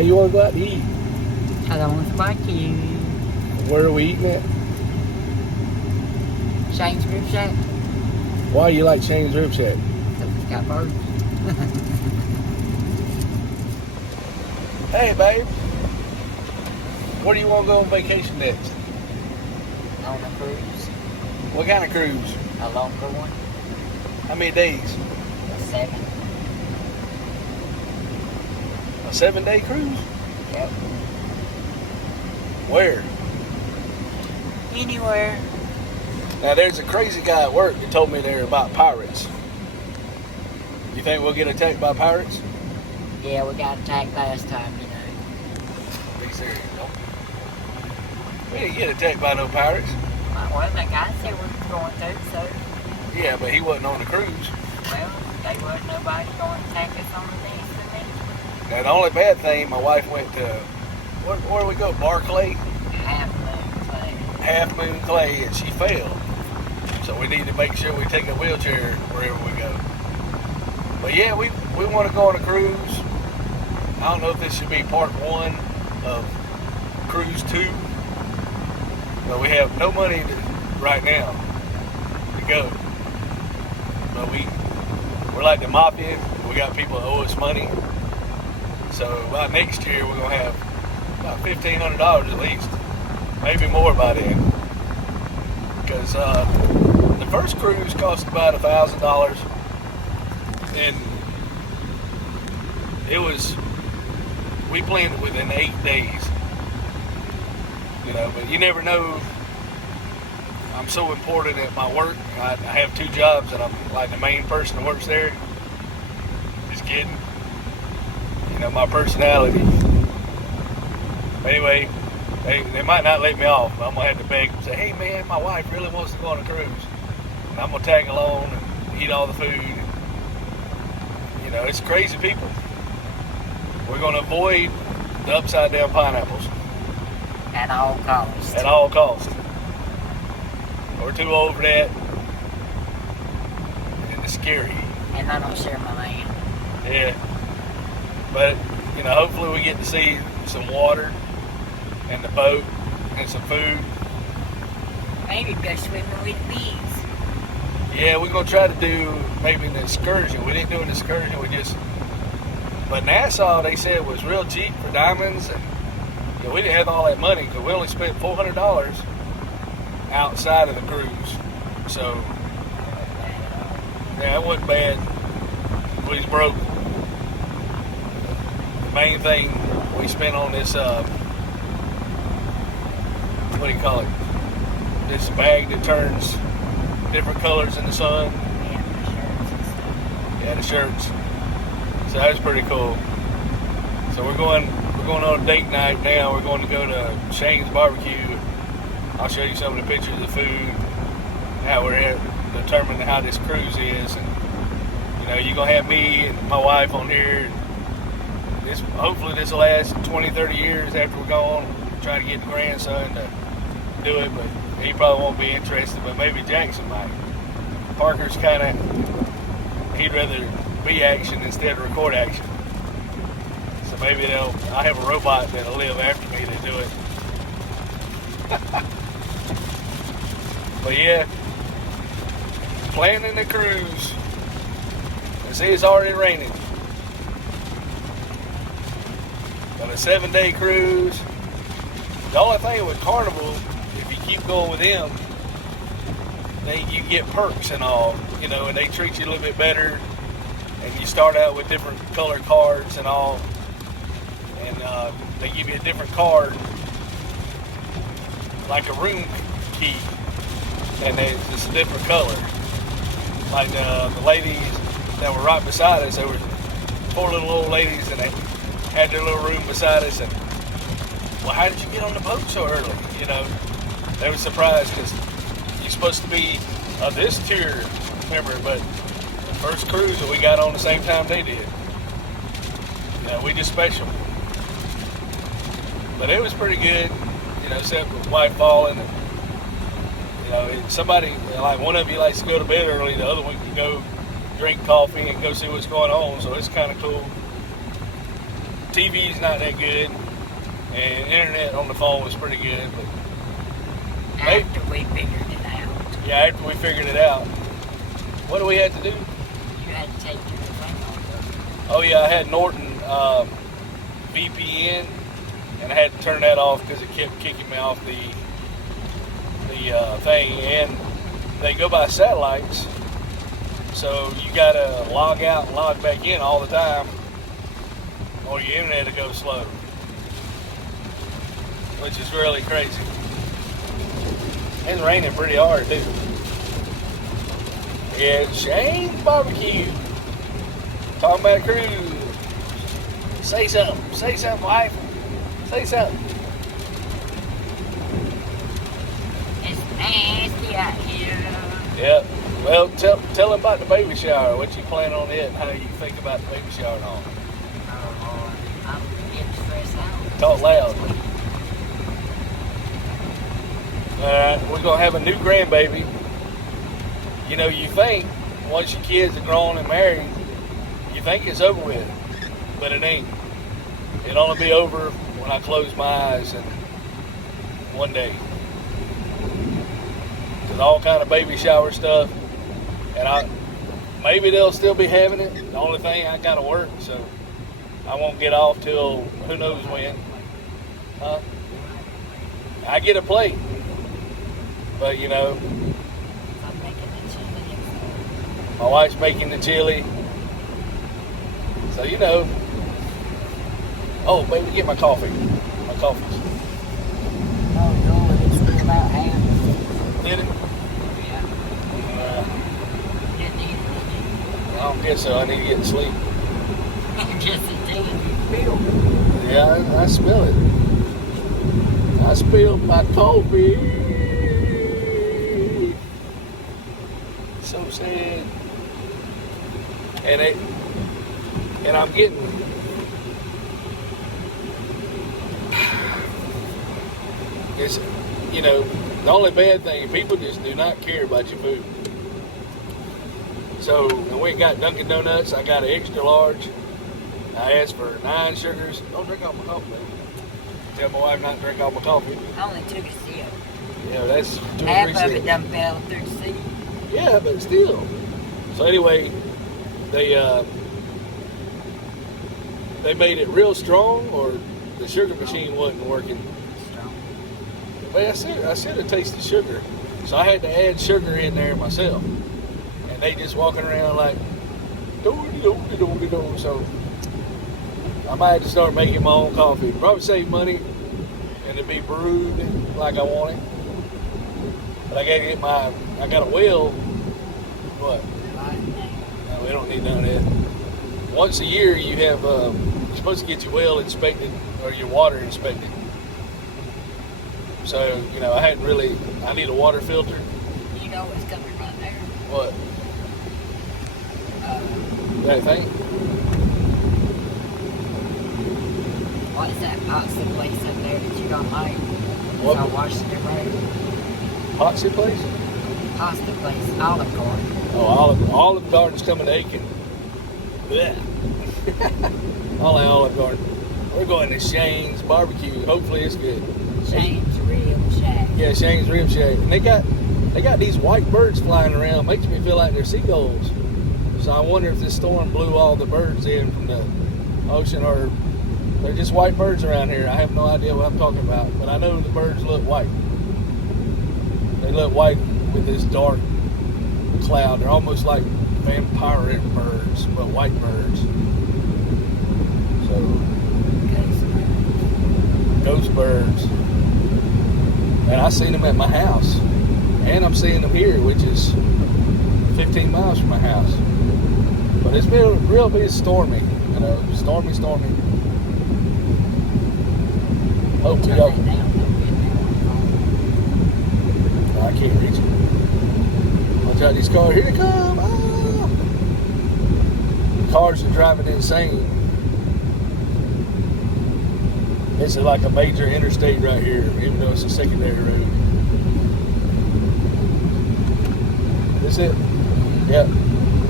Why you want to go out to eat? Because I want some barbecue. Where are we eating at? Shane's Rib Shack. Why you like Shane's Rib Shack? Because it's got birds. Hey, babe. Where do you want to go on vacation next? On a cruise. What kind of cruise? A longer one. How many days? A 7. A 7-day cruise? Yep. Where? Anywhere. Now, there's a crazy guy at work that told me they're about pirates. You think we'll get attacked by pirates? Yeah, we got attacked last time, you know. Be serious, don't we? We didn't get attacked by no pirates. Well, that guy said we were going to, so... Yeah, but he wasn't on the cruise. Well, they wasn't nobody going to attack us on the beach with me. Now, the only bad thing, my wife went to... Where do we go? Barclay? Half Moon Clay. Half Moon Clay, and she fell. So we need to make sure we take a wheelchair wherever we go. But yeah, we want to go on a cruise. I don't know if this should be part 1 of cruise 2. But we have no money right now to go. But we're like the mafia. We got people that owe us money. So by next year we're gonna have about $1,500 at least, maybe more by then. Because the first cruise cost about $1,000, and we planned it within 8 days. You know, but you never know. I'm so important at my work. I have 2 jobs, and I'm like the main person that works there. Just kidding. You know, my personality. But anyway, they might not let me off, but I'm going to have to beg and say, hey man, my wife really wants to go on a cruise. And I'm going to tag along and eat all the food. And, you know, it's crazy people. We're going to avoid the upside down pineapples. At all costs. At all costs. We're too old for that. And it's scary. And I don't share my land. Yeah. But, you know, hopefully we get to see some water and the boat and some food. Maybe go swimming with bees. Yeah, we're going to try to do maybe an excursion. We didn't do an excursion. But Nassau, they said, was real cheap for diamonds. And you know, we didn't have all that money because we only spent $400 outside of the cruise. So, yeah, it wasn't bad. We was broke. The main thing we spent on this, what do you call it? This bag that turns different colors in the sun. Yeah, the shirts. So that was pretty cool. So we're going on a date night now. We're going to go to Shane's Barbecue. I'll show you some of the pictures of the food, how we're determining how this cruise is, and you know, you're gonna have me and my wife on here. Hopefully this will last 20-30 years after we're gone. Try to get the grandson to do it, but he probably won't be interested, but maybe Jackson might. Parker's he'd rather be action instead of record action. So maybe I have a robot that'll live after me to do it. But yeah, planning the cruise. And see, it's already raining. But a 7-day cruise. The only thing with Carnival, if you keep going with them, you get perks and all, you know, and they treat you a little bit better. And you start out with different colored cards and all. And they give you a different card, like a room key. And it's a different color. Like the ladies that were right beside us, there were 4 little old ladies, and they had their little room beside us. And well, how did you get on the boat so early? You know, they were surprised because you're supposed to be of this tier member, but the first cruise that we got on the same time they did. You know, we just special. But it was pretty good, you know, except with wife falling. And, you know, somebody, like one of you likes to go to bed early, the other one can go drink coffee and go see what's going on, so it's kind of cool. TV's not that good, and internet on the phone was pretty good. But After we figured it out, yeah, after we figured it out, what do we have to do? you had to take your thing off. Oh yeah, I had Norton VPN, and I had to turn that off because it kept kicking me off the thing. And they go by satellites, so you gotta log out and log back in all the time, or your internet will go slow, which is really crazy. It's raining pretty hard too. Yeah, Shane's barbecue. Talking about a cruise. Say something, wife. Say something. It's nasty out here. Yep. Well, tell them about the baby shower. What you plan on it and how you think about the baby shower and all. Oh, I'm getting stressed out. Talk loud. Alright, we're going to have a new grandbaby. You know, you think once your kids are grown and married, you think it's over with. But it ain't. It'll only be over when I close my eyes and one day. There's all kind of baby shower stuff. And maybe they'll still be having it. The only thing, I got to work, so I won't get off till who knows when. I get a plate. But, you know, I'm making the chili. my wife's making the chili. So, you know. Oh, baby, get my coffee. My coffee's. Oh, no, it's about half. Did it? Yeah. Didn't eat it. I don't guess so. I need to get to sleep. Just a thing you feel. Yeah, I smell it. I spilled my coffee. So sad. And I'm getting it's, you know, the only bad thing, people just do not care about your food. So we got Dunkin' Donuts. I got an extra large. I asked for 9 sugars. Don't drink all my coffee, man. Tell my wife not to drink all my coffee. I only took a sip. Yeah, that's 2 or 3 Half of cents. it done fell through the seat. Yeah, but still. So anyway, they made it real strong, or the sugar machine wasn't working. But I said it tasted sugar, so I had to add sugar in there myself. And they just walking around like, do-de-do-de-do-de-do. So I might have to start making my own coffee. Probably save money, and it'd be brewed like I want it. But I got a well. What? No, we don't need none of that. Once a year, you have, you're supposed to get your well inspected, or your water inspected. So, you know, I need a water filter. You know what's coming right there? What? That thing? What is that pasta place up there that you don't like? What? It's on Washington Road. Potsy place? Pasta place, Olive Garden. Oh, Olive Garden's coming to Aiken. Blech. Olive Garden. We're going to Shane's Barbecue. Hopefully it's good. Shane's Rib Shack. Yeah, Shane's Rib Shack. And they got these white birds flying around. Makes me feel like they're seagulls. So I wonder if this storm blew all the birds in from the ocean, or they're just white birds around here. I have no idea what I'm talking about, but I know the birds look white. They look white with this dark cloud. They're almost like vampiric birds, but white birds. So, ghost birds. And I seen them at my house. And I'm seeing them here, which is 15 miles from my house. But it's been real stormy, you know, stormy. Hope we don't. I can't reach it. Watch out, these cars. Here they come. Ah! The cars are driving insane. This is like a major interstate right here, even though it's a secondary road. This it? Yep.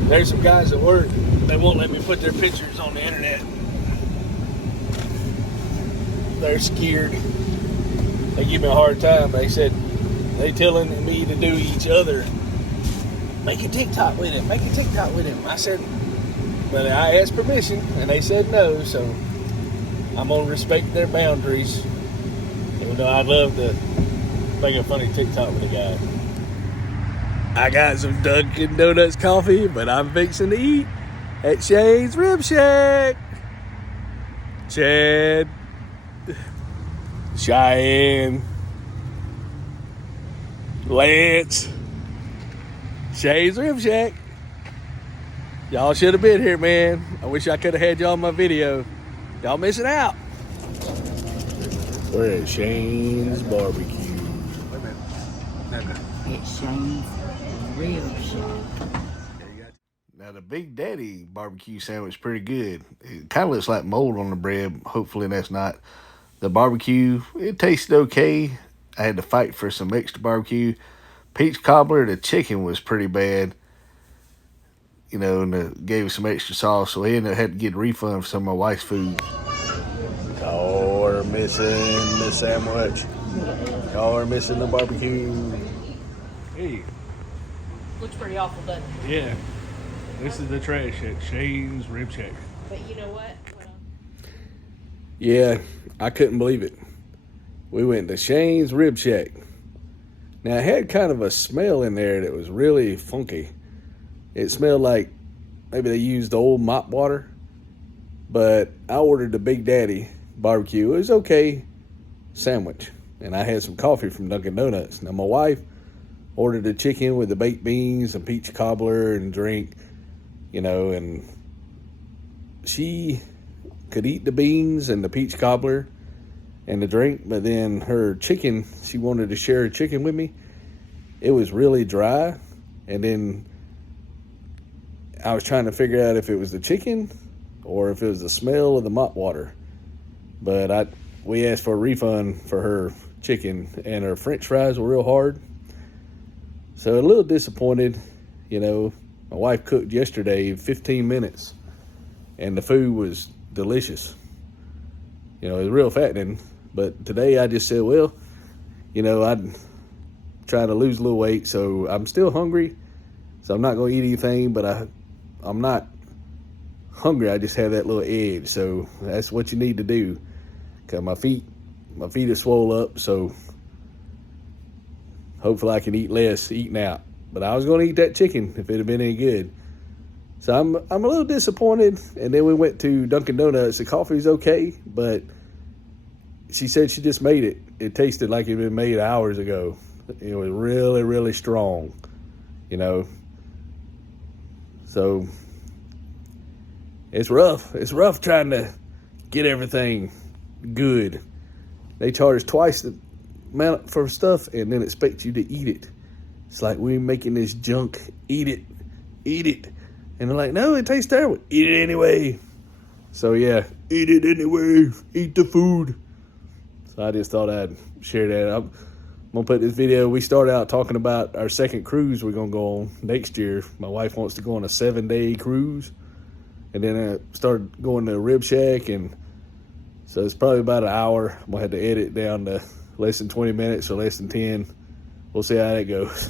There's some guys at work. They won't let me put their pictures on the internet. they're scared. They give me a hard time. They said they telling me to do each other. Make a TikTok with him. Make a TikTok with him. I said, but I asked permission, and they said no. So I'm gonna respect their boundaries. Even though I'd love to make a funny TikTok with a guy. I got some Dunkin' Donuts coffee, but I'm fixing to eat at Shane's Rib Shack. Chad, Cheyenne, Lance, Shane's Rib Shack. Y'all should have been here, man. I wish I could have had y'all on my video. Y'all missing out. We're at Shane's Barbecue. It's Shane's Rib Shack. Now the Big Daddy barbecue sandwich is pretty good. It kind of looks like mold on the bread. Hopefully that's not. The barbecue, it tasted okay. I had to fight for some extra barbecue. Peach cobbler, the chicken was pretty bad. You know, and gave some extra sauce, so I ended up had to get a refund for some of my wife's food. Y'all are missing the sandwich. Y'all are missing the barbecue. Hey. Looks pretty awful, doesn't it? Yeah. This is the trash at Shane's Rib Shack. But you know what? Yeah, I couldn't believe it. We went to Shane's Rib Shack. Now, it had kind of a smell in there that was really funky. It smelled like maybe they used old mop water. But I ordered the Big Daddy barbecue. It was okay sandwich. And I had some coffee from Dunkin' Donuts. Now, my wife ordered the chicken with the baked beans and peach cobbler and drink, you know, and she could eat the beans and the peach cobbler and the drink, but then her chicken, she wanted to share her chicken with me. It was really dry, and then I was trying to figure out if it was the chicken or if it was the smell of the mop water. But we asked for a refund for her chicken, and her french fries were real hard. So a little disappointed. You know, my wife cooked yesterday 15 minutes, and the food was delicious. You know, it was real fattening. But today I just said, well, you know, I'm trying to lose a little weight, so I'm still hungry. So I'm not going to eat anything, but I'm not hungry. I just have that little edge. So that's what you need to do. Because my feet are swole up, so hopefully I can eat less eating out. But I was going to eat that chicken if it had been any good. So I'm a little disappointed. And then we went to Dunkin' Donuts. The coffee was okay, but she said she just made it. It tasted like it had been made hours ago. It was really, really strong, you know. So it's rough. It's rough trying to get everything good. They charge twice the amount for stuff and then expect you to eat it. It's like, we're making this junk. Eat it. Eat it. And they're like, no, it tastes terrible. Eat it anyway. So yeah, eat it anyway. Eat the food. So I just thought I'd share that. I'm going to put this video. We started out talking about our second cruise we're going to go on next year. My wife wants to go on a 7-day cruise. And then I started going to Rib Shack. And so it's probably about an hour. I'm going to have to edit down to less than 20 minutes or less than 10. We'll see how that goes.